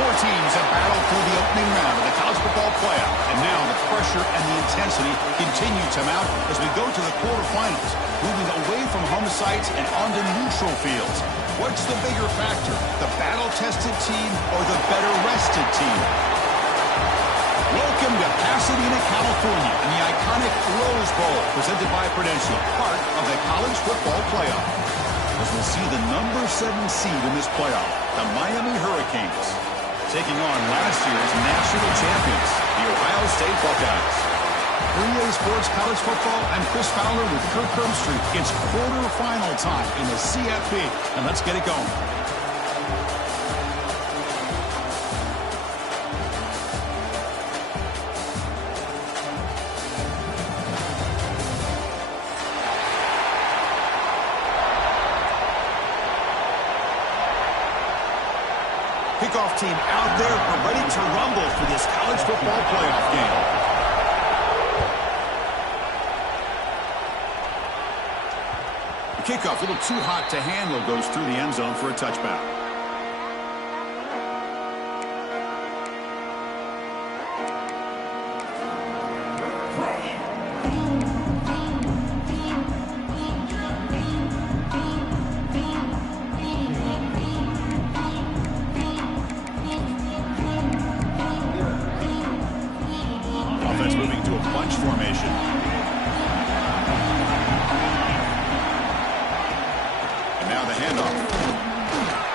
Four teams have battled through the opening round of the college football playoff, and now the pressure and the intensity continue to mount as we go to the quarterfinals, moving away from home sites and onto neutral fields. What's the bigger factor, the battle-tested team or the better-rested team? Welcome to Pasadena, California, and the iconic Rose Bowl, presented by Prudential, part of the college football playoff. As we'll see the number 7 seed in this playoff, the Miami Hurricanes, taking on last year's national champions, the Ohio State Buckeyes. For EA Sports College Football, I'm Chris Fowler with Kirk Herbstreit. It's quarterfinal time in the CFP, and let's get it going. Kickoff team out there, we're ready to rumble for this college football playoff game. The kickoff, a little too hot to handle, goes through the end zone for a touchback. Offense moving to a bunch formation. And now the handoff.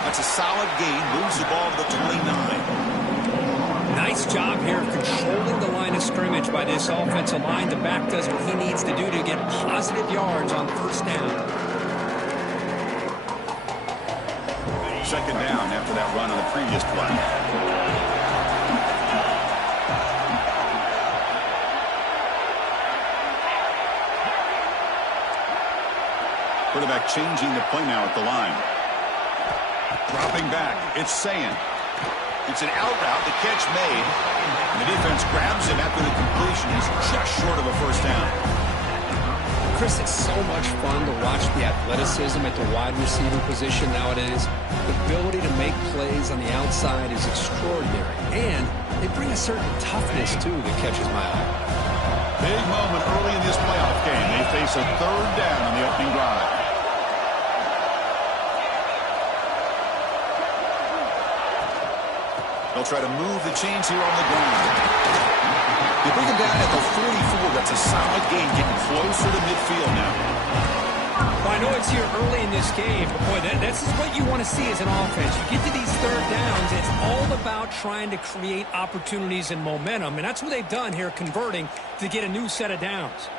That's a solid gain. Moves the ball to the 29. Nice job here of controlling the line of scrimmage by this offensive line. The back does what he needs to do to get positive yards on first down. Second down after that run on the previous play. Quarterback changing the play now at the line. Dropping back. It's Sayin. It's an out route. The catch made. And the defense grabs him after the completion. He's just short of a first down. Chris, it's so much fun to watch the athleticism at the wide receiver position nowadays. The ability to make plays on the outside is extraordinary. And they bring a certain toughness, too, that catches my eye. Big moment early in this playoff game. They face a third down on the opening drive. They'll try to move the chains here on the ground. They bring him down at the 44. That's a solid gain, getting closer to midfield now. Well, I know it's here early in this game, but boy, this is what you want to see as an offense. You get to these third downs, it's all about trying to create opportunities and momentum, and that's what they've done here, converting to get a new set of downs.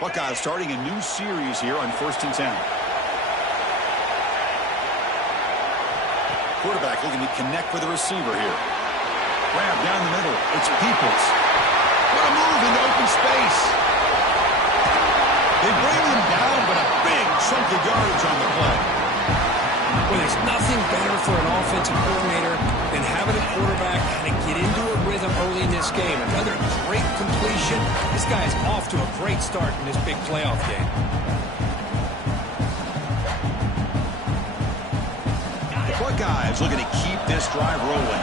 Buckeyes starting a new series here on 1st and 10. Quarterback looking to connect with the receiver here. Grab down the middle. It's Peoples. What a move into open space. They bring him down, but a big chunk of yardage on the play. Well, there's nothing better for an offensive coordinator than having a quarterback kind of get into a rhythm early in this game. Another great completion. This guy is off to a great start in this big playoff game. Buckeyes looking to keep this drive rolling.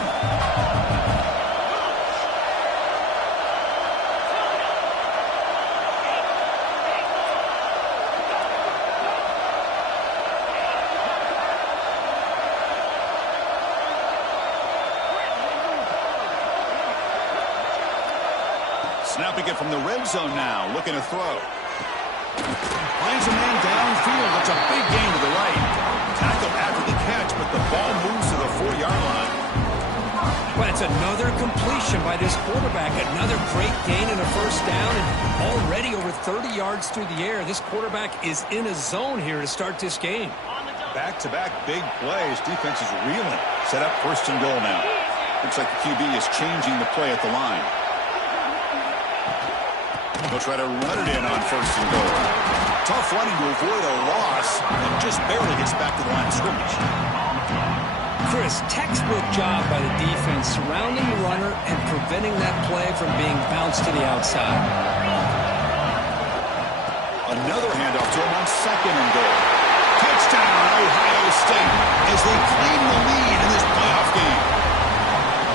Snapping it from the red zone now, looking to throw. Finds a man downfield. That's a big gain to the right. Tackle after the catch, but the ball moves to the 4-yard line. Well, it's another completion by this quarterback. Another great gain in a first down, and already over 30 yards through the air. This quarterback is in a zone here to start this game. Back-to-back big plays. Defense is reeling. Set up 1st and goal now. Looks like the QB is changing the play at the line. They'll try to run it in on 1st and goal. Tough running to avoid a loss, and just barely gets back to the line of scrimmage. Chris, textbook job by the defense surrounding the runner and preventing that play from being bounced to the outside. Another handoff to him on 2nd and goal. Touchdown, Ohio State, as they claim the lead in this playoff game.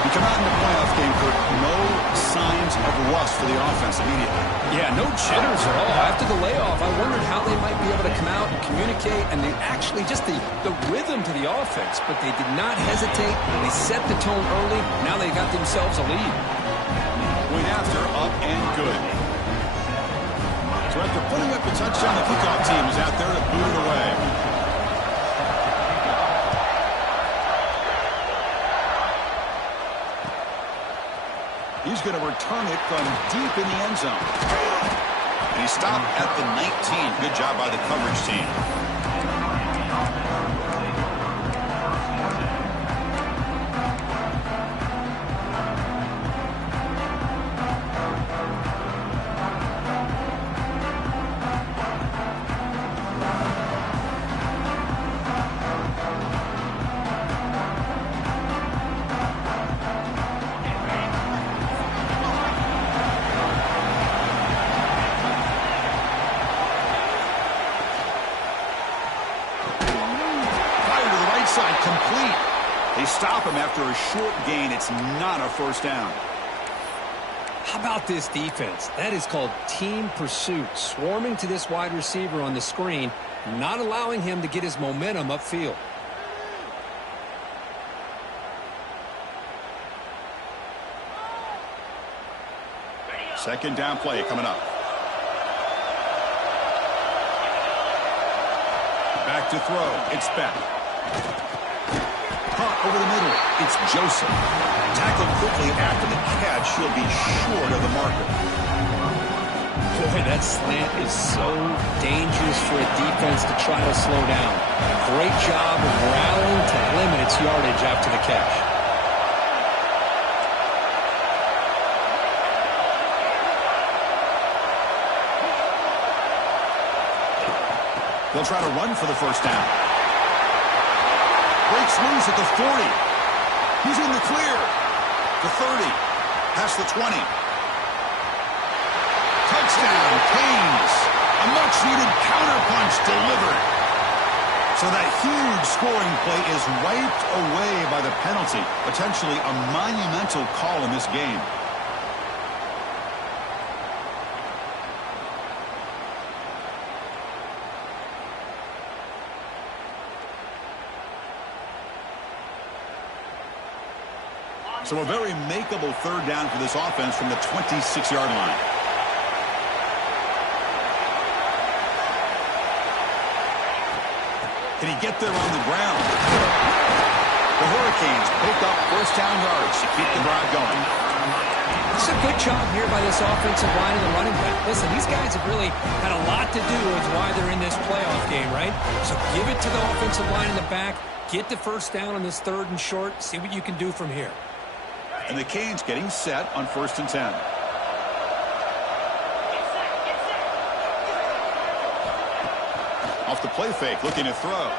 We come out in the playoff game, Kurt, no signs of rust for the offense immediately. Yeah, no jitters at all. After the layoff, I wondered how they might be able to come out and communicate, and actually just the rhythm to the offense. But they did not hesitate. They set the tone early. Now they got themselves a lead. Point after, up and good. So after putting up a touchdown, the kickoff team is out there to boot it away. He's going to return it from deep in the end zone. And he stopped at the 19. Good job by the coverage team. Complete. They stop him after a short gain. It's not a first down. How about this defense? That is called team pursuit. Swarming to this wide receiver on the screen, not allowing him to get his momentum upfield. Second down play coming up. Back to throw. It's Beck. Caught over the middle. It's Joseph. Tackled quickly after the catch. He'll be short of the marker. Boy, that slant is so dangerous for a defense to try to slow down. Great job of rallying to limit its yardage after the catch. They'll try to run for the first down. Breaks loose at the 40. He's in the clear. The 30. Past the 20. Touchdown, Canes. A much-needed counterpunch delivered. So that huge scoring play is wiped away by the penalty. Potentially a monumental call in this game. So a very makeable third down for this offense from the 26-yard line. Can he get there on the ground? The Hurricanes pick up first down yards to keep the drive going. It's a good job here by this offensive line and the running back. Listen, these guys have really had a lot to do with why they're in this playoff game, right? So give it to the offensive line in the back. Get the first down on this third and short. See what you can do from here. And the Canes getting set on 1st and 10. Off the play fake, looking to throw.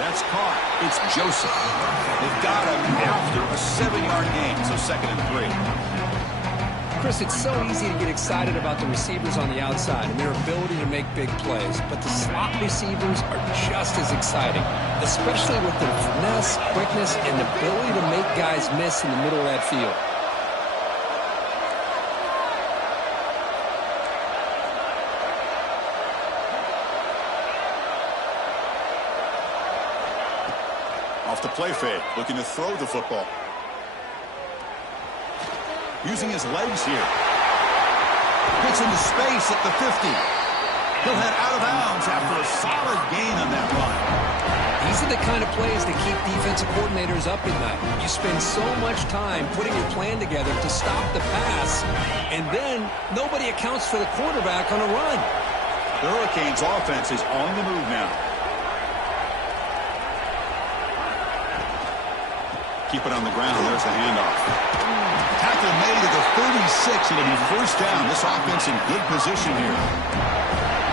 That's caught. It's Joseph. They've got him after a 7-yard gain, so 2nd and 3. Chris, it's so easy to get excited about the receivers on the outside and their ability to make big plays, but the slot receivers are just as exciting, especially with their finesse, quickness, and the ability to make guys miss in the middle of that field. Off the play fake, looking to throw the football. Using his legs here. Gets into space at the 50. He'll head out of bounds after a solid gain on that run. These are the kind of plays that keep defensive coordinators up at night. You spend so much time putting your plan together to stop the pass, and then nobody accounts for the quarterback on a run. The Hurricanes' offense is on the move now. Keep it on the ground. There's the handoff. Tackle made at the 36. It'll be first down. This offense in good position here.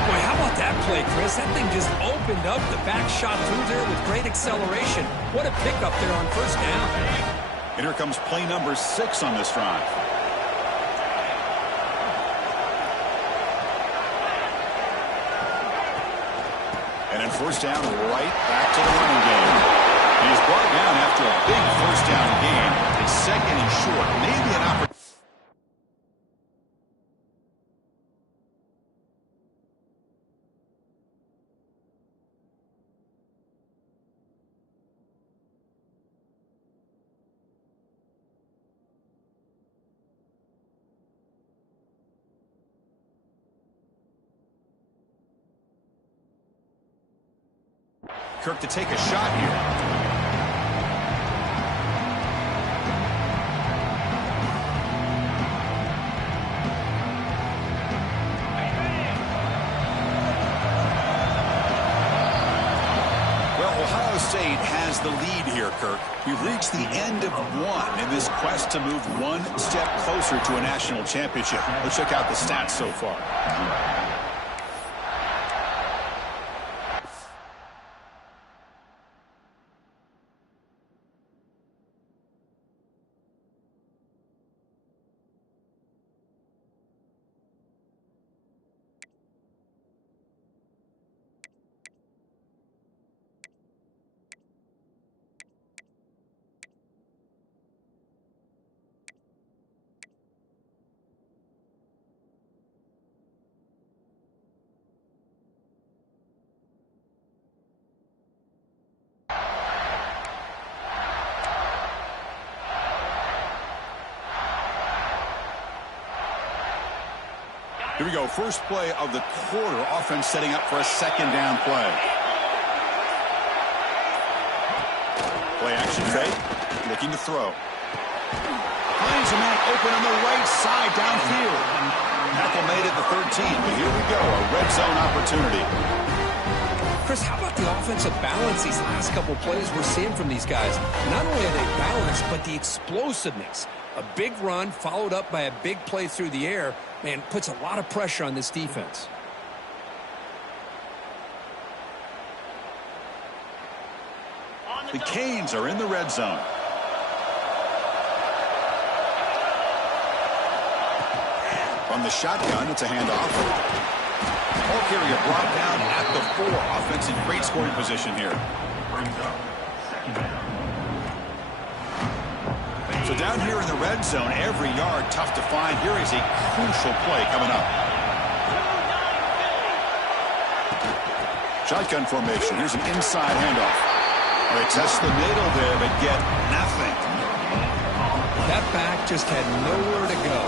Boy, how about that play, Chris? That thing just opened up. The back shot through there with great acceleration. What a pickup there on first down. And here comes play number 6 on this drive. And then first down, right back to the running game. He's brought down after a big Kirk, to take a shot here. Ohio State has the lead here, Kirk. We've reached the end of one in this quest to move one step closer to a national championship. Let's check out the stats so far. Here we go. First play of the quarter. Offense setting up for a second down play. Play action fake. Looking to throw. Finds a man open on the right side downfield. Tackle made at the 13. But here we go. A red zone opportunity. Chris, how about the offensive balance these last couple plays we're seeing from these guys? Not only are they balanced, but the explosiveness. A big run followed up by a big play through the air, man, puts a lot of pressure on this defense. The Canes are in the red zone. From the shotgun, it's a handoff. Ball carrier brought down at the 4. Offense in great scoring position here. So down here in the red zone, every yard tough to find. Here is a crucial play coming up. Shotgun formation. Here's an inside handoff. They test the middle there, but get nothing. That back just had nowhere to go.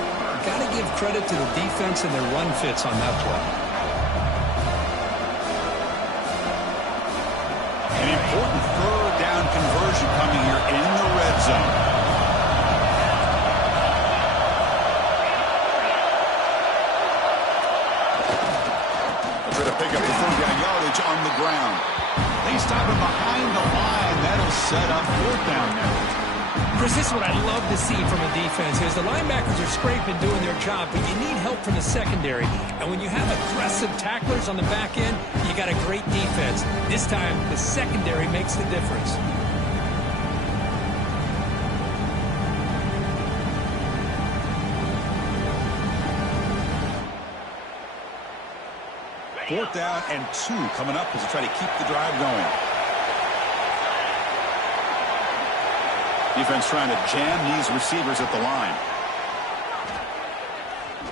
Got to give credit to the defense and their run fits on that play. An important third down conversion coming here in the red zone. Pick up the third down yardage on the ground. They stop him behind the line. That'll set up fourth down now. Chris, this is what I love to see from a defense is the linebackers are scraping, doing their job, but you need help from the secondary. And when you have aggressive tacklers on the back end, you got a great defense. This time, the secondary makes the difference. Fourth down and 2 coming up as they try to keep the drive going. Defense trying to jam these receivers at the line.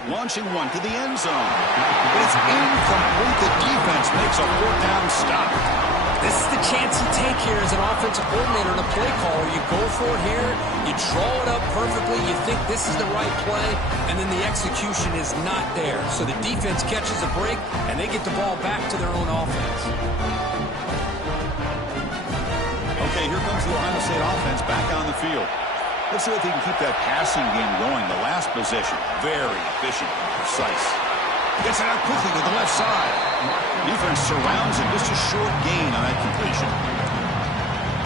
Launching one to the end zone. It's incomplete. The defense makes a fourth down stop. This is the chance you take here as an offensive coordinator and a play caller. You go for it here, you draw it up perfectly, you think this is the right play, and then the execution is not there. So the defense catches a break, and they get the ball back to their own offense. Okay, here comes the Ohio State offense back on the field. Let's see if they can keep that passing game going. The last possession, very efficient and precise. Gets it out quickly to the left side. Defense surrounds him. Just a short gain on that completion.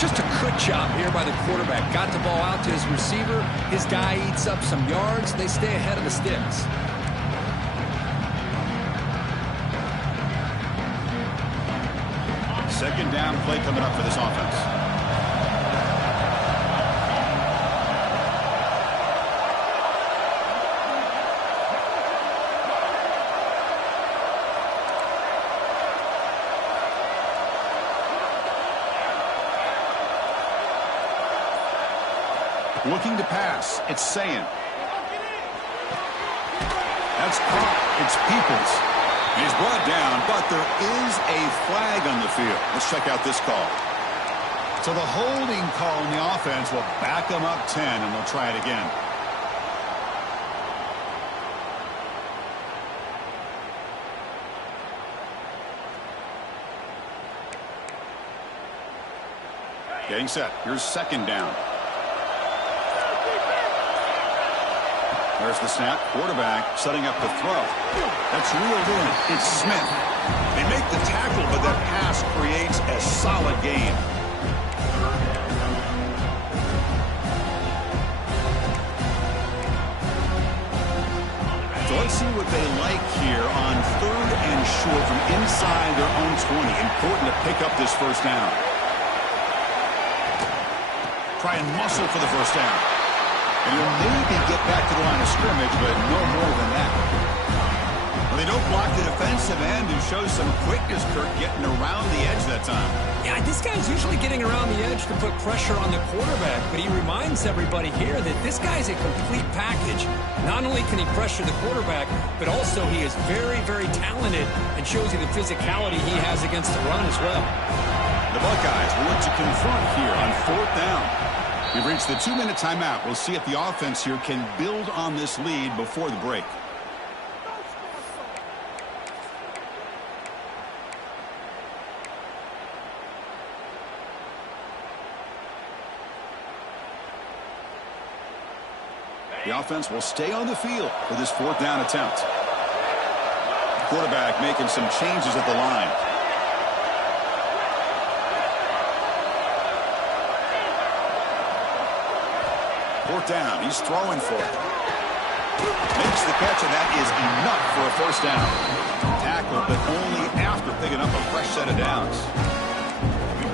Just a good job here by the quarterback. Got the ball out to his receiver. His guy eats up some yards. They stay ahead of the sticks. Second down play coming up for this offense. Looking to pass. It's Sayin. That's caught. It's Peoples. He's brought down, but there is a flag on the field. Let's check out this call. So the holding call on the offense will back them up 10, and they'll try it again. Getting set. Here's second down. There's the snap. Quarterback setting up the throw. That's reeled in. It's Smith. They make the tackle, but that pass creates a solid gain. So let's see what they like here on 3rd and short from inside their own 20. Important to pick up this first down. Try and muscle for the first down. And he'll maybe get back to the line of scrimmage, but no more than that. Well, they don't block the defensive end and show some quickness, Kirk, getting around the edge that time. Yeah, this guy's usually getting around the edge to put pressure on the quarterback, but he reminds everybody here that this guy's a complete package. Not only can he pressure the quarterback, but also he is very, very talented and shows you the physicality he has against the run as well. The Buckeyes will look to confront here on 4th down. We've reached the 2-minute timeout. We'll see if the offense here can build on this lead before the break. The offense will stay on the field for this 4th down attempt. The quarterback making some changes at the line. Fourth down. He's throwing for it. Makes the catch, and that is enough for a first down. Tackle, but only after picking up a fresh set of downs.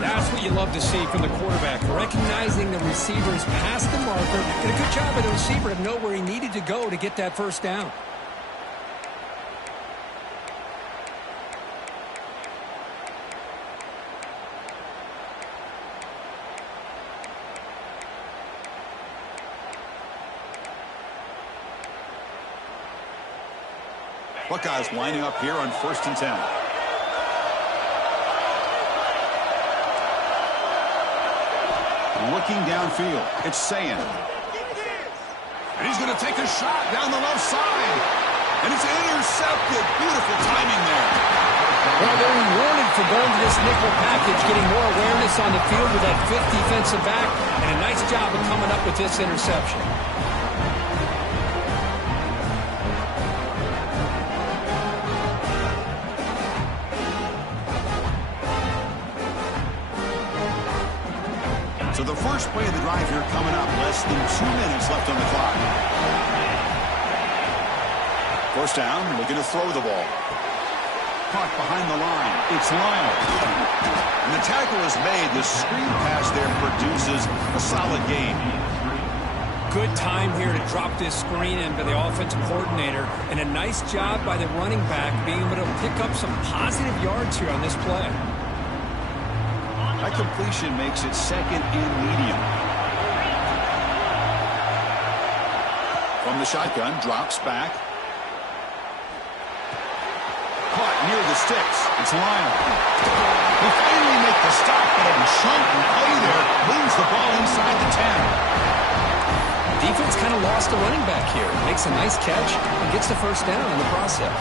That's what you love to see from the quarterback, recognizing the receiver's past the marker. Did a good job of the receiver to know where he needed to go to get that first down. Buckeyes lining up here on 1st and 10. Looking downfield. It's Sayin. And he's going to take a shot down the left side. And it's intercepted. Beautiful timing there. Well, they're rewarded for going to this nickel package, getting more awareness on the field with that 5th defensive back, and a nice job of coming up with this interception. So the first play of the drive here coming up. Less than 2 minutes left on the clock. First down, looking to throw the ball. Caught behind the line. It's Lyle. And the tackle is made. The screen pass there produces a solid gain. Good time here to drop this screen into the offensive coordinator, and a nice job by the running back being able to pick up some positive yards here on this play. That completion makes it 2nd and medium. From the shotgun, drops back. Caught near the sticks. It's Lyle. They finally make the stop, but a chunk and play there moves the ball inside the 10. Defense kind of lost the running back here. Makes a nice catch and gets the first down in the process.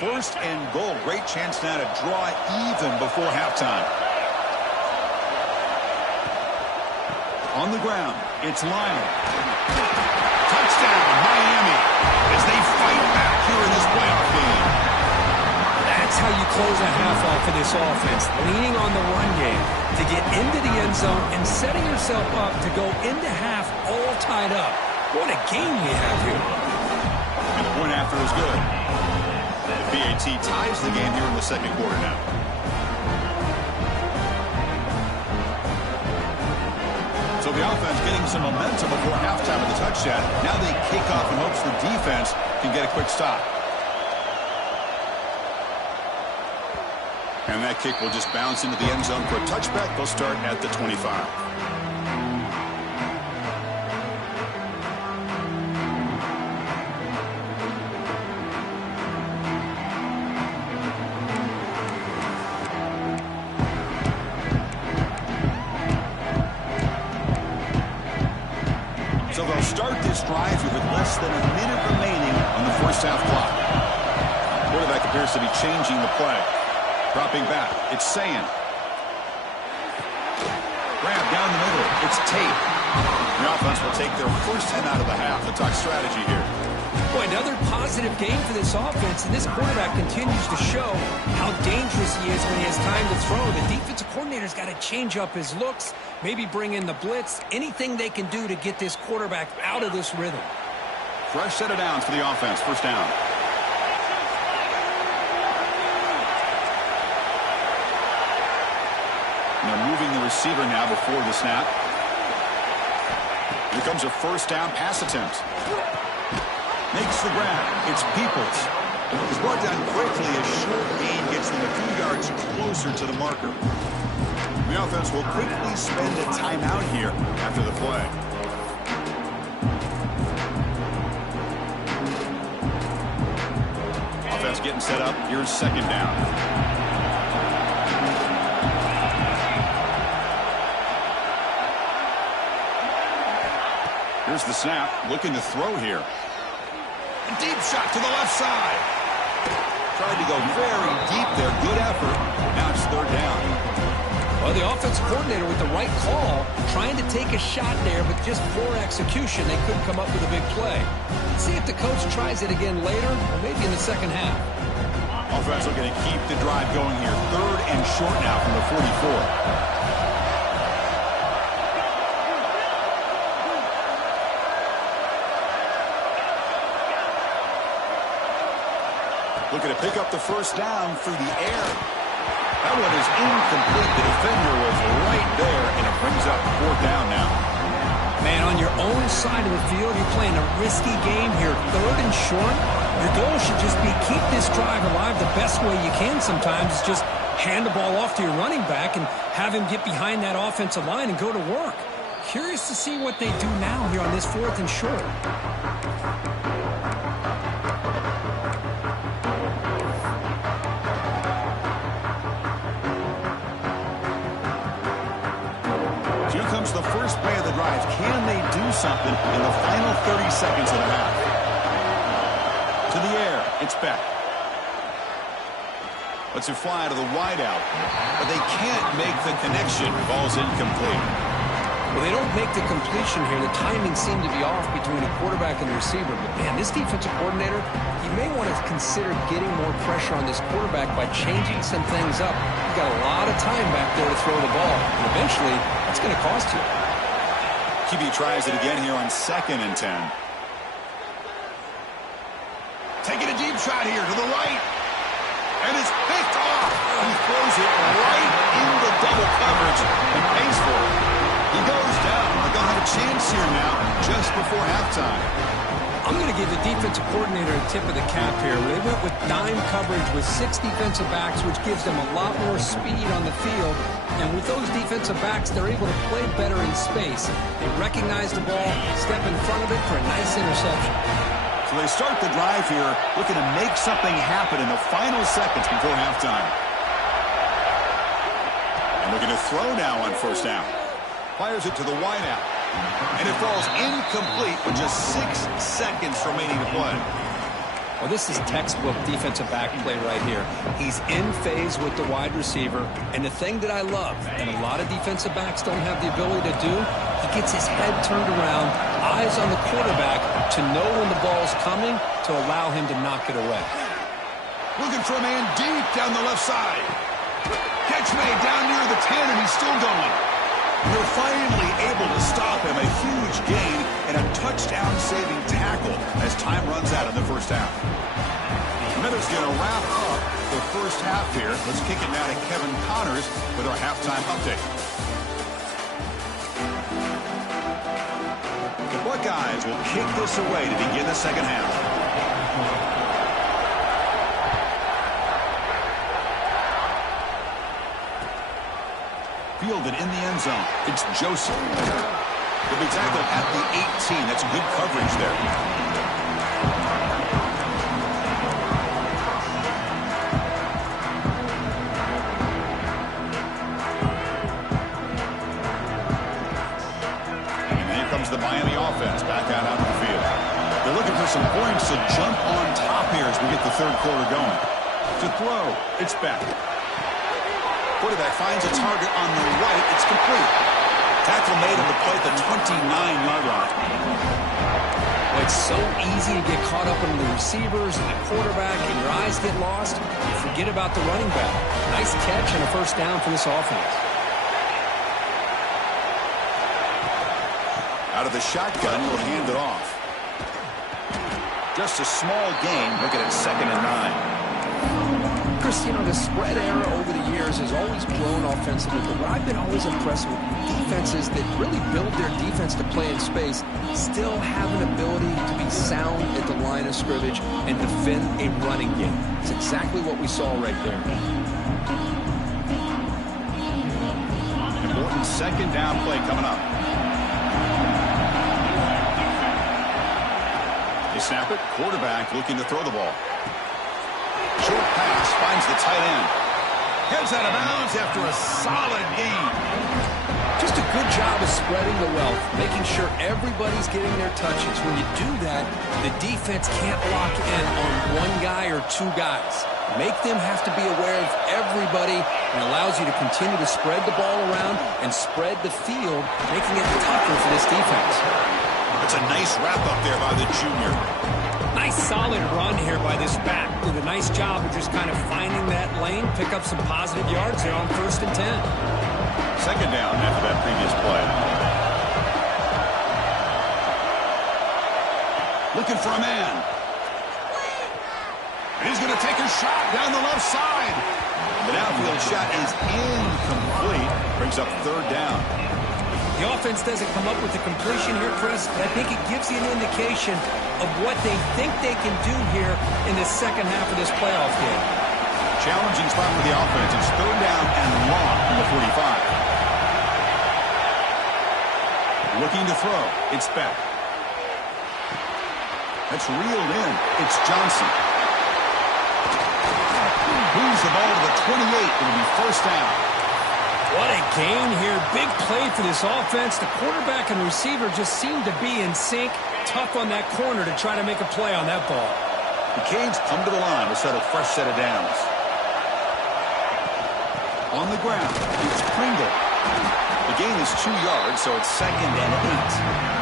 1st and goal. Great chance now to draw even before halftime. On the ground, it's Lyle. Touchdown, Miami, as they fight back here in this playoff game. That's how you close a half off of this offense, leaning on the run game to get into the end zone and setting yourself up to go into half all tied up. What a game we have here. And the point after is good. The BAT ties the game here in the 2nd quarter now. So the offense getting some momentum before halftime with the touchdown. Now they kick off in hopes the defense can get a quick stop. And that kick will just bounce into the end zone for a touchback. They'll start at the 25. So they'll start this drive here with less than a minute remaining on the first half clock. quarterback appears to be changing the play. Dropping back. It's Sand. Grab down the middle. It's Tate. The offense will take their first 10 out of the half. The talk strategy here. Boy, another positive game for this offense, and this quarterback continues to show how dangerous he is when he has time to throw. The defensive coordinator's got to change up his looks, maybe bring in the blitz, anything they can do to get this quarterback out of this rhythm. Fresh set of downs for the offense. First down. Now moving the receiver now before the snap. Here comes a first down pass attempt. Makes the grab. It's Peoples. He's brought down quickly. A short gain gets them a few yards closer to the marker. The offense will quickly spend a timeout here after the play. Offense getting set up. Here's second down. Here's the snap. Looking to throw here. A deep shot to the left side. Tried to go very deep there. Good effort. Now it's third down. Well, the offensive coordinator with the right call, trying to take a shot there, but just poor execution. They couldn't come up with a big play. Let's see if the coach tries it again later, or maybe in the second half. Offense looking to keep the drive going here. Third and short now from the 44. Looking to pick up the first down through the air. That one is incomplete. The defender was right there, and it brings up fourth down now. Man, on your own side of the field, you're playing a risky game here. Third and short. Your goal should just be keep this drive alive the best way you can sometimes. Is just hand the ball off to your running back and have him get behind that offensive line and go to work. Curious to see what they do now here on this fourth and short. The first play of the drive. Can they do something in the final 30 seconds of the half? To the air. It's Beck. Lets it fly to the wideout. But they can't make the connection. Ball's incomplete. Well, they don't make the completion here. The timing seemed to be off between the quarterback and the receiver. But, man, this defensive coordinator, he may want to consider getting more pressure on this quarterback by changing some things up. He's got a lot of time back there to throw the ball. And eventually, that's going to cost you. QB tries it again here on 2nd and 10. Taking a deep shot here to the right. And it's picked off. He throws it right into double coverage and pays for it. He goes down. They're going to have a chance here now just before halftime. I'm going to give the defensive coordinator a tip of the cap here. They went with dime coverage with 6 defensive backs, which gives them a lot more speed on the field. And with those defensive backs, they're able to play better in space. They recognize the ball, step in front of it for a nice interception. So they start the drive here, looking to make something happen in the final seconds before halftime. And looking to throw now on first down. Fires it to the wideout. And it falls incomplete with just 6 seconds remaining to play. Well, this is textbook defensive back play right here. He's in phase with the wide receiver. And the thing that I love, and a lot of defensive backs don't have the ability to do, he gets his head turned around, eyes on the quarterback to know when the ball's coming to allow him to knock it away. Looking for a man deep down the left side. Catch made down near the 10, and he's still going. We're finally able to stop him. A huge gain and a touchdown-saving tackle as time runs out in the first half. Minutes going to wrap up the first half here. Let's kick it now to Kevin Connors with our halftime update. The Buckeyes will kick this away to begin the second half. Fielded in the end zone. It's Joseph. He'll be tackled at the 18. That's good coverage there. And here comes the Miami offense back out onto the field. They're looking for some points to jump on top here as we get the third quarter going. to throw. It's back. Quarterback finds a target on the right. It's complete. Tackle made on the play at the 29-yard line. Well, it's so easy to get caught up in the receivers and the quarterback, and your eyes get lost. You forget about the running back. Nice catch and a first down for this offense. Out of the shotgun, he'll hand it off. Just a small gain. Looking at 2nd and 9. Chris, you know, the spread era over the years has always grown offensively, but what I've been always impressed with defenses that really build their defense to play in space still have an ability to be sound at the line of scrimmage and defend a running game. It's exactly what we saw right there. Important 2nd down play coming up. They snap it. Quarterback looking to throw the ball. Short pass finds the tight end. Heads out of bounds after a solid gain. Just a good job of spreading the wealth, making sure everybody's getting their touches. When you do that, the defense can't lock in on one guy or two guys. Make them have to be aware of everybody, and allows you to continue to spread the ball around and spread the field, making it tougher for this defense. It's a nice wrap up there by the junior. Nice solid run here by this back. Did a nice job of just kind of finding that lane, pick up some positive yards there on 1st and 10. 2nd down after that previous play. Looking for a man. He's going to take a shot down the left side. The downfield shot is incomplete. Brings up 3rd down. The offense doesn't come up with the completion here, Chris, but I think it gives you an indication of what they think they can do here in the second half of this playoff game. Challenging spot for the offense. It's 3rd down and long from the 45. Looking to throw. It's back. That's reeled in. It's Johnson. Moves the ball to the 28. It'll be 1st down. What a gain here. Big play for this offense. The quarterback and receiver just seem to be in sync. Tough on that corner to try to make a play on that ball. The Canes come to the line to set a fresh set of downs. On the ground, it's Pringle. The gain is 2 yards, so it's 2nd and 8.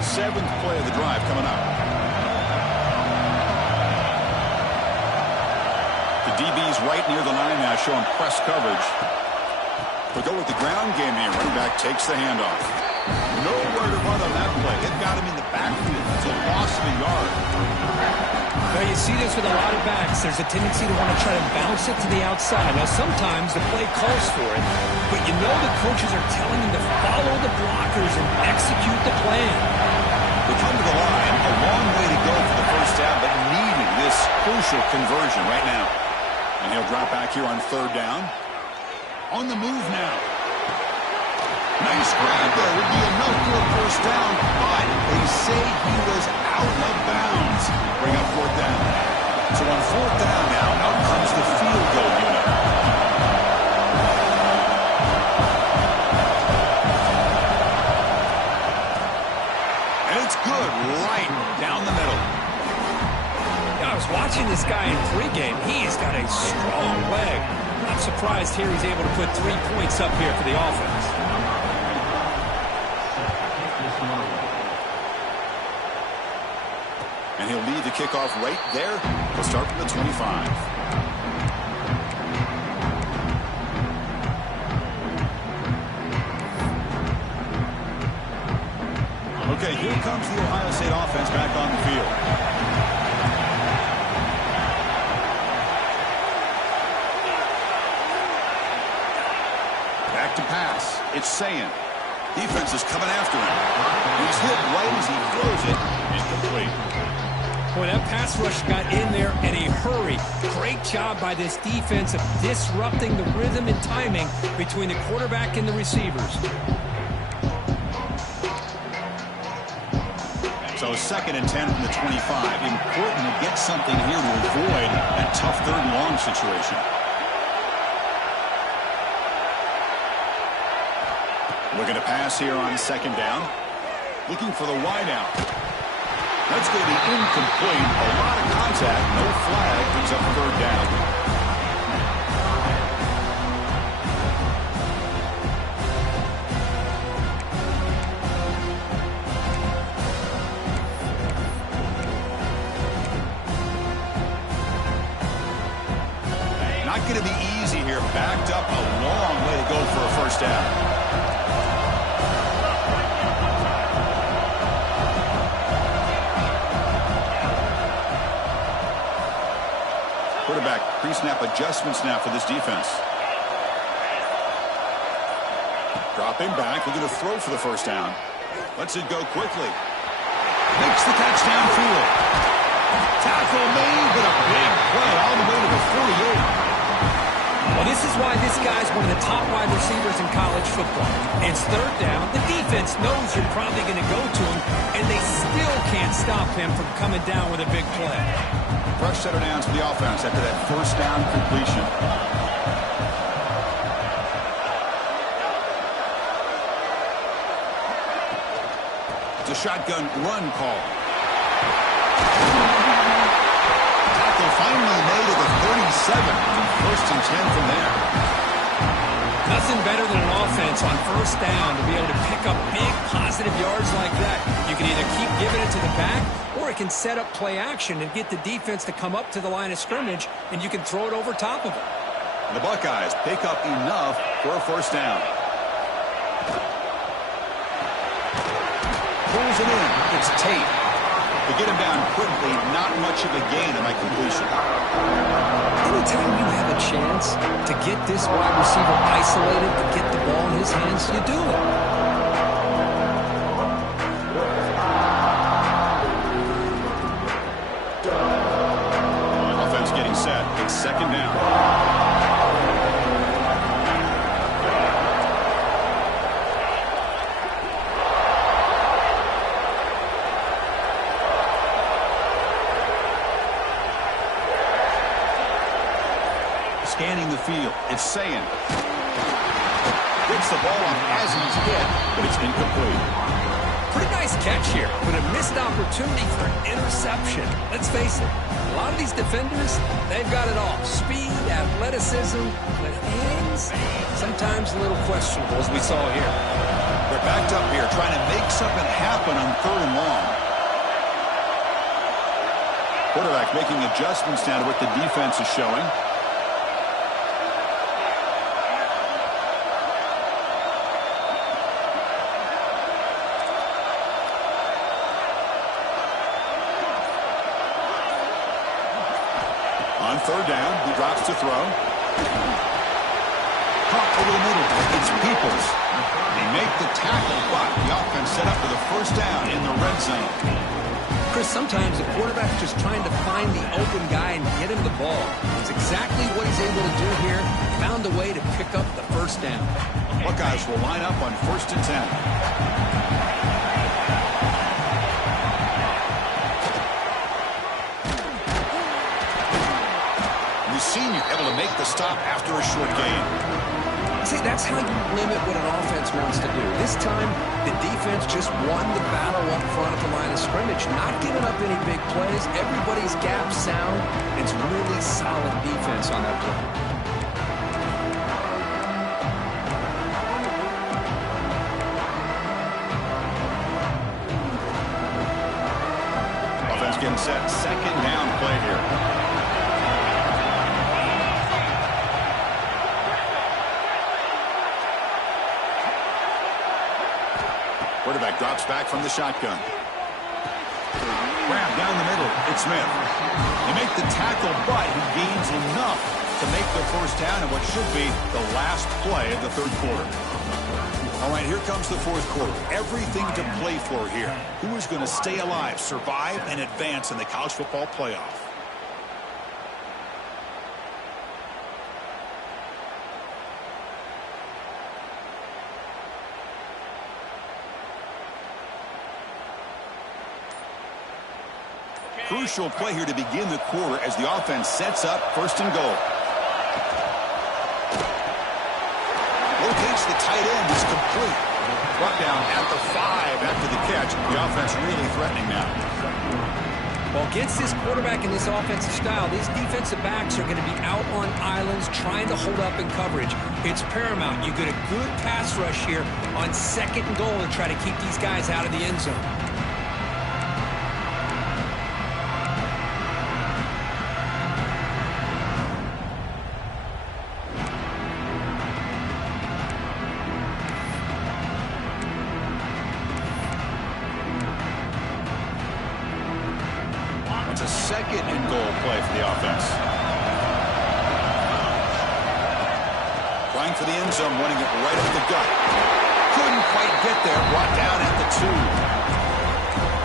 Seventh play of the drive coming up. The DB's right near the line now, showing press coverage. They'll go with the ground game here. Running back takes the handoff. Nowhere to run on that play. It got him in the backfield. It's a loss of a yard. Now you see this with a lot of backs. There's a tendency to want to try to bounce it to the outside. Now sometimes the play calls for it, but you know the coaches are telling them to follow the blockers and execute the plan. They come to the line, a long way to go for the 1st down, but needing this crucial conversion right now. And he'll drop back here on 3rd down. On the move now. Nice grab there. Would be enough for a 1st down, but they say he was out of bounds. Bring up 4th down. So on 4th down now, out comes the field goal unit. And it's good right down the middle. I was watching this guy in pregame. He's got a strong leg. Not surprised here he's able to put 3 points up here for the offense. And he'll lead the kickoff right there. We'll start from the 25. Okay, here comes the Ohio State offense back on the field. Back to pass. It's Sayin. Defense is coming after him. He's hit right as he throws it. Incomplete. Boy, that pass rush got in there in a hurry. Great job by this defense of disrupting the rhythm and timing between the quarterback and the receivers. So 2nd and 10 from the 25. Important to get something here to avoid that tough 3rd and long situation. Looking to pass here on second down. Looking for the wide out. That's going to be incomplete. A lot of contact. No flag. Brings up third down. Not going to be easy here. Backed up a long way to go for a first down. Quarterback pre-snap adjustments now for this defense. Dropping back, looking to throw for the first down. Lets it go quickly. Makes the catch downfield. Tackle made, but a big play all the way to the 48. Well, this is why this guy's one of the top wide receivers in college football. It's third down. The defense knows you're probably going to go to him, and they still can't stop him from coming down with a big play. Fresh set of downs for the offense after that first down completion. It's a shotgun run call. Tackle finally made at the 37. First and 10 from there. Nothing better than an offense on first down to be able to pick up big positive yards like that. You can either keep giving it to the back, or it can set up play action and get the defense to come up to the line of scrimmage, and you can throw it over top of it. The Buckeyes pick up enough for a first down. Pulls it in. It's Tate. To get him down quickly, not much of a gain on that completion. Anytime you have a chance to get this wide receiver isolated, to get the ball in his hands, you do it. Offense getting set. It's second down. Scanning the field. It's saying. Gets the ball on as he's hit, but it's incomplete. Pretty nice catch here, but a missed opportunity for an interception. Let's face it, a lot of these defenders, they've got it all. Speed, athleticism, but hands, sometimes a little questionable, as we saw here. They're backed up here, trying to make something happen on third and long. Quarterback making adjustments now to what the defense is showing. On third down, he drops to throw. Caught over the middle. It's Peoples. They make the tackle, but the offense set up for the first down in the red zone. Chris, sometimes the quarterback's just trying to find the open guy and get him the ball. It's exactly what he's able to do here. Found a way to pick up the first down. Buckeyes will line up on first and 10. Senior able to make the stop after a short gain. See, that's how you limit what an offense wants to do. This time, the defense just won the battle up front at the line of scrimmage, not giving up any big plays. Everybody's gap sound. It's really solid defense on that play. Offense getting set. Second down play here. Quarterback drops back from the shotgun. Grab down the middle. It's Smith. They make the tackle, but he gains enough to make the first down in what should be the last play of the third quarter. All right, here comes the fourth quarter. Everything to play for here. Who is going to stay alive, survive, and advance in the college football playoff? Crucial play here to begin the quarter as the offense sets up first and goal. Rotates the tight end. It's complete. Brought down at the 5 after the catch. The offense really threatening now. Well, against this quarterback and this offensive style, these defensive backs are going to be out on islands trying to hold up in coverage. It's paramount. You get a good pass rush here on 2nd and goal to try to keep these guys out of the end zone. It's a 2nd and goal play for the offense. Trying for the end zone, running it right up the gut. Couldn't quite get there. Brought down at the 2.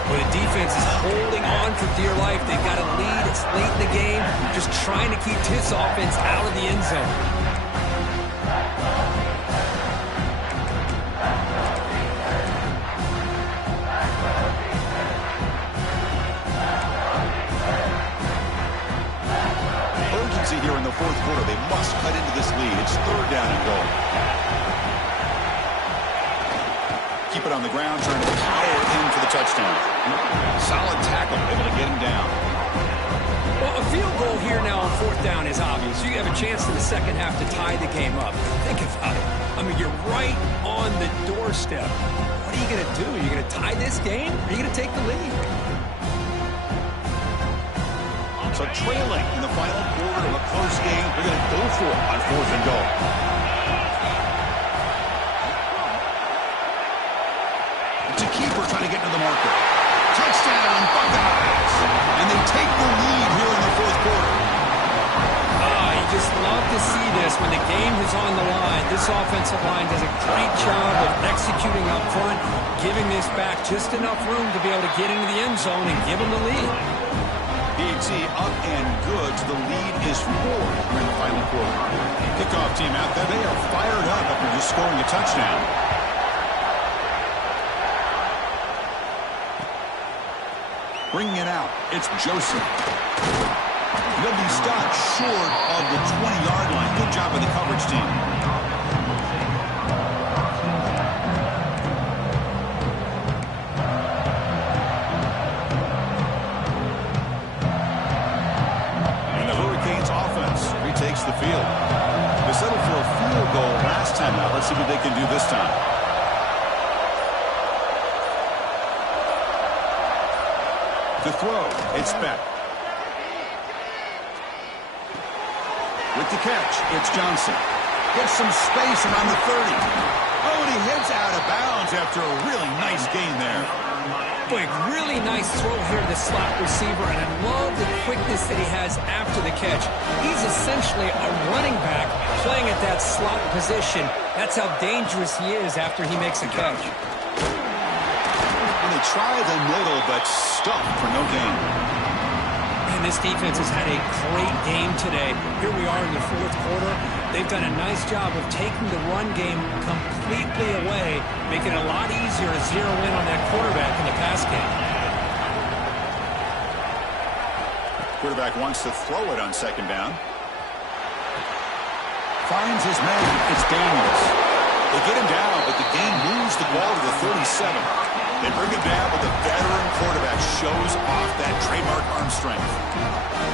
Well, the defense is holding on for dear life. They've got a lead. It's late in the game. Just trying to keep this offense out of the end zone. Here in the 4th quarter, they must cut into this lead. It's 3rd down and goal. Keep it on the ground, trying to power in for the touchdown. Solid tackle, able to get him down. Well, a field goal here now on 4th down is obvious. You have a chance in the second half to tie the game up. Think about it. I mean, you're right on the doorstep. What are you going to do? Are you going to tie this game? Or are you going to take the lead? So trailing in the final quarter of a close game, they're going to go for it on 4th and goal. It's a keeper trying to get into the marker. Touchdown, Buckeyes! And they take the lead here in the 4th quarter. You just love to see this when the game is on the line. This offensive line does a great job of executing up front, giving this back just enough room to be able to get into the end zone and give them the lead. BT up and good. So the lead is 4 here in the final quarter. Kickoff team out there. They are fired up after just scoring a touchdown. Bringing it out. It's Joseph. He'll be stopped short of the 20-yard line. Good job by the coverage team. The field. They settled for a field goal last time out. Let's see what they can do this time. To throw, it's Beck. With the catch, it's Johnson. Gets some space around the 30. Oh, and he heads out of bounds after a really nice gain there. Boy, really nice throw here to the slot receiver, and I love the quickness that he has after the catch. He's essentially a running back playing at that slot position. That's how dangerous he is after he makes a catch. And they try the middle, but stuffed for no gain. And this defense has had a great game today. Here we are in the 4th quarter. They've done a nice job of taking the run game completely away, making it a lot easier to zero in on that quarterback in the pass game. Quarterback wants to throw it on 2nd down. Finds his man. It's Daniels. They get him down, but the game moves the ball to the 37. They bring him down, but the veteran quarterback shows off that trademark arm strength.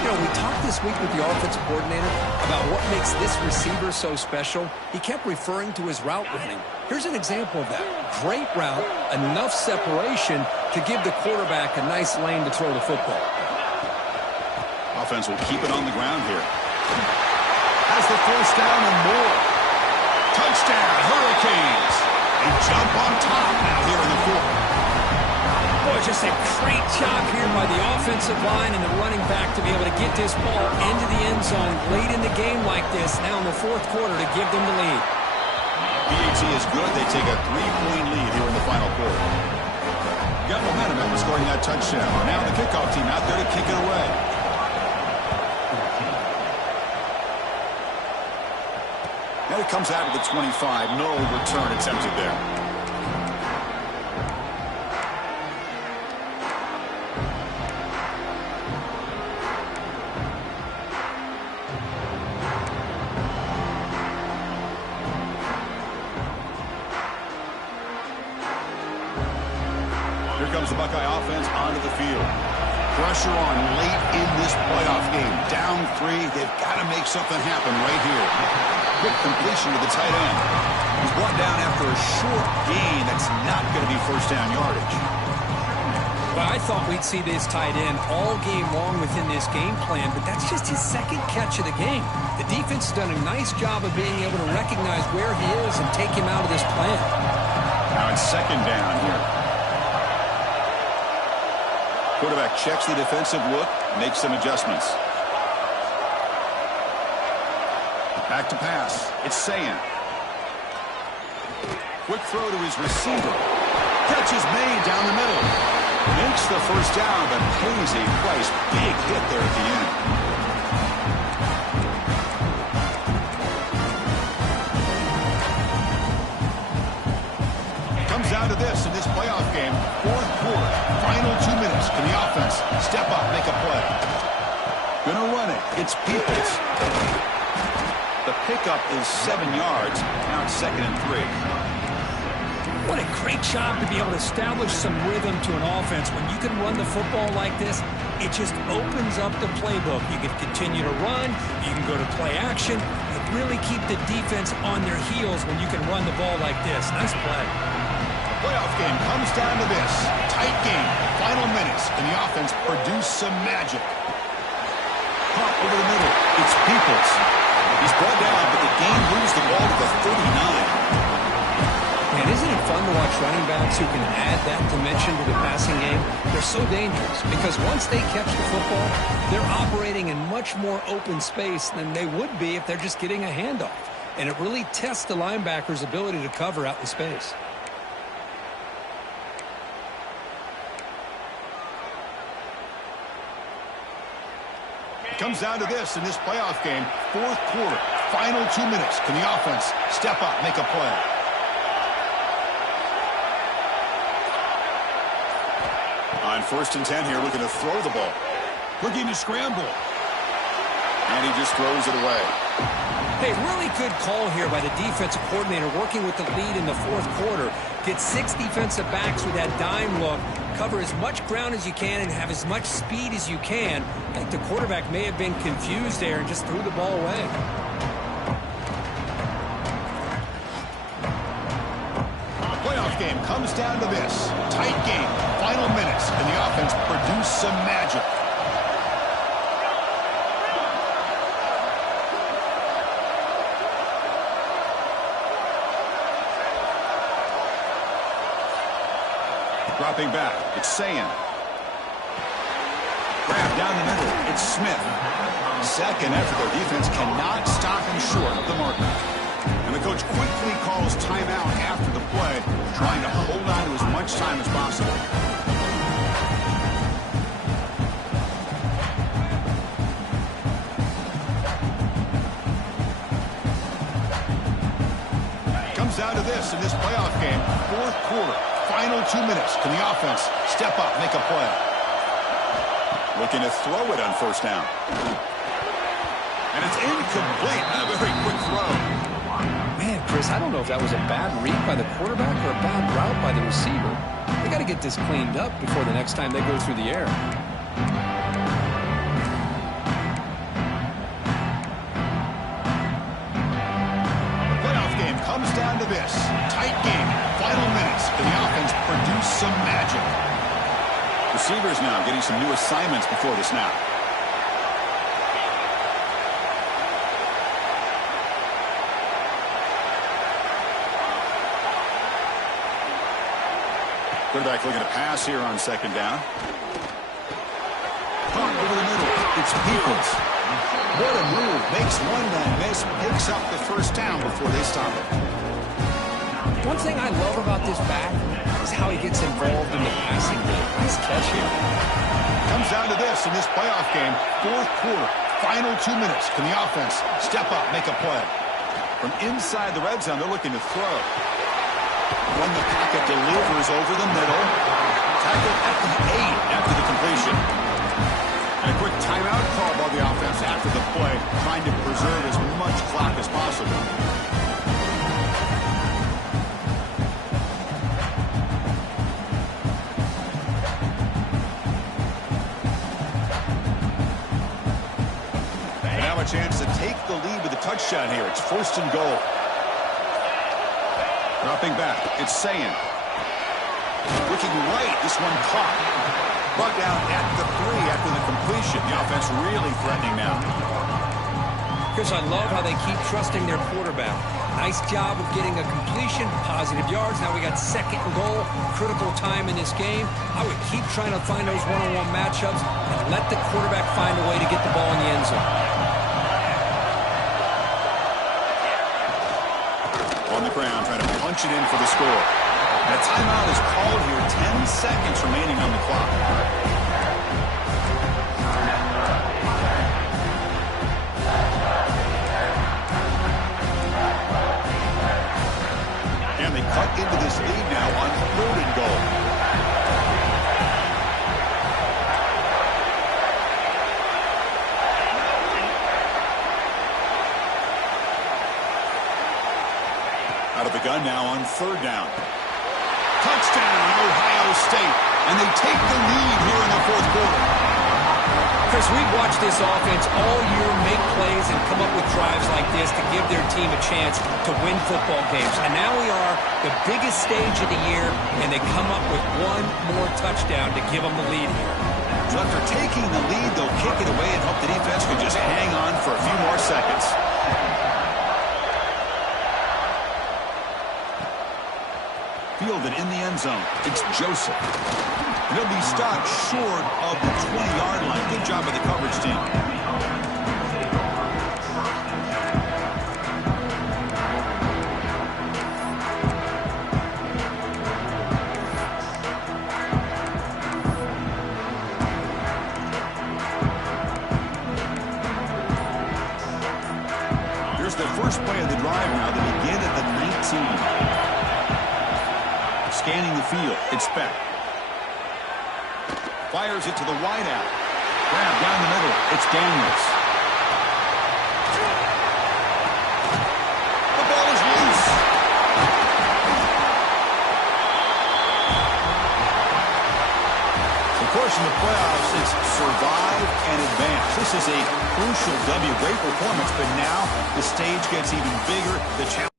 You know, we talked this week with the offensive coordinator about what makes this receiver so special. He kept referring to his route running. Here's an example of that. Great route, enough separation to give the quarterback a nice lane to throw the football. Offense will keep it on the ground here. Has the 1st down and more. Touchdown, Hurricanes. They jump on top now here in the 4th. Boy, just a great job here by the offensive line and the running back to be able to get this ball into the end zone late in the game like this, now in the 4th quarter to give them the lead. BAT is good. They take a 3-point lead here in the final quarter. Got momentum after scoring that touchdown. Now the kickoff team out there to kick it away. And it comes out of the 25. No return attempted there. Here comes the Buckeye offense onto the field. Pressure on late in this playoff game. Down 3. They've got to make something happen right here. Quick completion to the tight end. He's brought down after a short gain. That's not going to be first down yardage. But I thought we'd see this tight end all game long within this game plan, but that's just his second catch of the game. The defense has done a nice job of being able to recognize where he is and take him out of this plan. Now it's second down here. Quarterback checks the defensive look, makes some adjustments. Back to pass. It's Sayan. Quick throw to his receiver. Catch is made down the middle. Makes the first down, but pays a price. Big hit there at the end. Comes down to this in this playoff game. Fourth quarter. Final 2 minutes. Can the offense step up, make a play? Gonna run it. It's Peoples. The pickup is 7 yards. Now it's 2nd and 3. What a great job to be able to establish some rhythm to an offense. When you can run the football like this, it just opens up the playbook. You can continue to run. You can go to play action. You really keep the defense on their heels when you can run the ball like this. Nice play. The playoff game comes down to this. Tight game. Final minutes. Can the offense produce some magic? Pop over the middle. It's Peoples. He's brought down, but the game moves the ball to the 39. Man, isn't it fun to watch running backs who can add that dimension to the passing game? They're so dangerous because once they catch the football, they're operating in much more open space than they would be if they're just getting a handoff. And it really tests the linebacker's ability to cover out in space. Comes down to this in this playoff game. Fourth quarter. Final 2 minutes. Can the offense step up, make a play? On 1st and 10 here, looking to throw the ball. Looking to scramble. And he just throws it away. Hey, really good call here by the defensive coordinator working with the lead in the fourth quarter. Get 6 defensive backs with that dime look. Cover as much ground as you can and have as much speed as you can. I think the quarterback may have been confused there and just threw the ball away. Playoff game comes down to this. Tight game. Final minutes. Can the offense produce some magic? Dropping back. It's Sayan. Grab down the middle. It's Smith. Second effort. Their defense cannot stop him short of the marker. And the coach quickly calls timeout after the play, trying to hold on to as much time as possible. Comes down to this in this playoff game. Fourth quarter. Final 2 minutes. Can the offense step up, make a play? Looking to throw it on first down. And it's incomplete. A very quick throw. Man, Chris, I don't know if that was a bad read by the quarterback or a bad route by the receiver. They got to get this cleaned up before the next time they go through the air. The playoff game comes down to this. Tight game. Final minutes. Can the offense produce some magic? Receivers now getting some new assignments before the snap. Quarterback looking to pass here on second down. Pump over the middle. It's Peoples. What a move. Makes one man miss. Picks up the first down before they stop it. One thing I love about this back is how he gets involved in the passing game. Nice catch here. Comes down to this in this playoff game. Fourth quarter. Final 2 minutes. Can the offense step up, make a play? From inside the red zone, they're looking to throw. When the packet delivers over the middle. Tackled at the 8 after the completion. And a quick timeout call by the offense after the play, trying to preserve as much clock as possible. a chance to take the lead with a touchdown here. It's 1st and goal. Dropping back. It's Sayan. Looking right. This one caught. Brought down at the 3 after the completion. The offense really threatening now. Chris, I love how they keep trusting their quarterback. Nice job of getting a completion, positive yards. Now we got 2nd and goal, critical time in this game. I would keep trying to find those one-on-one matchups and let the quarterback find a way to get the ball in the end zone. On the ground, trying to punch it in for the score. And a timeout is called here. 10 seconds remaining on the clock. And they cut into this lead now on 3rd and goal. Out of the gun now on 3rd down. Touchdown, Ohio State. And they take the lead here in the 4th quarter. Chris, we've watched this offense all year make plays and come up with drives like this to give their team a chance to win football games. And now we are the biggest stage of the year, and they come up with one more touchdown to give them the lead here. So after taking the lead, they'll kick it away and hope the defense can just hang on for a few more seconds. Fielded in the end zone. It's Joseph. And he'll be stopped short of the 20-yard line. Good job by the coverage team. Here's the first play of the drive now. They begin at the 19. Scanning the field. It's Beck. Fires it to the wideout. Grab down the middle. It's Daniels. The ball is loose. Of course, in the playoffs, it's survive and advance. This is a crucial W. Great performance, but now the stage gets even bigger. The challenge.